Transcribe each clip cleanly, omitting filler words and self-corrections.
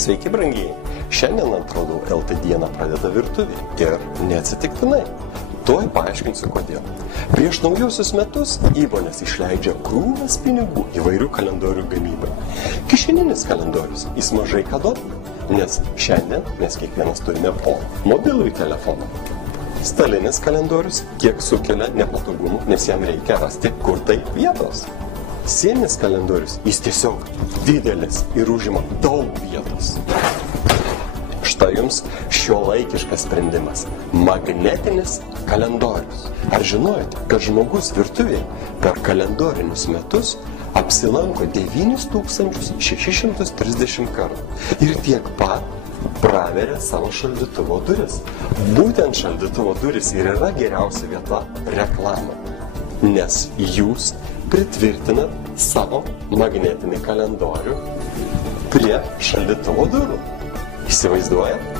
Sveiki, brangieji! Šiandien Atrodau LT dieną pradeda virtuvė ir neatsitiktinai. Tuoj paaiškinsiu kodėl. Prieš naujosius metus įmonės išleidžia krūvas pinigų įvairių kalendorių gamybai. Kišeninis kalendorius jis mažai ką duoda, nes šiandien mes kiekvienas turime po mobilųjį telefoną. Stalinis kalendorius kiek sukelia nepatogumų, nes jam reikia rasti kur tai vietos. Sieninis kalendorius jis tiesiog didelis ir užima daug vietos. Štai jums šiuolaikiškas sprendimas – magnetinis kalendorius. Ar žinojote, kad žmogus virtuvėje per kalendorinius metus apsilanko 9630 kartų ir tiek pat praveria savo šaldytuvo duris? Būtent šaldytuvo duris ir yra geriausia vieta reklamai, nes jūs pritvirtinat savo magnetinį kalendorių prie šaldytuvo durų. Įsivaizduojat?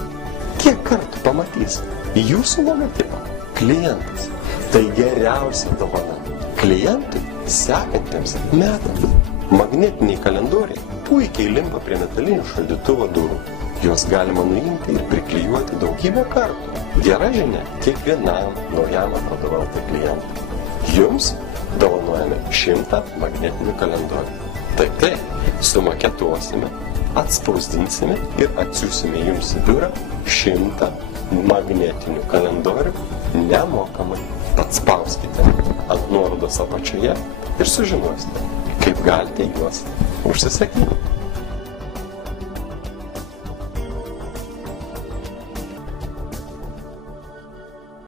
Kiek kartų pamatys jūsų logotipą klientas? Tai geriausia dovana klientui sekantiems metams. Magnetiniai kalendoriai puikiai limpa prie metalinių šaldytuvo durų. Juos galima nuimti ir priklijuoti daugybę kartų. Gera žinia kiekvienam naujam Atrodau LT klientui. Jums dovanojame 100 magnetinių kalendorių. Taip, sumaketuosime, atspausdinsime ir atsiųsime jums į biurą 100 magnetinių kalendorių nemokamai. Atspauskite ant nuorodos apačioje ir sužinosite, kaip galite juos užsisakyti.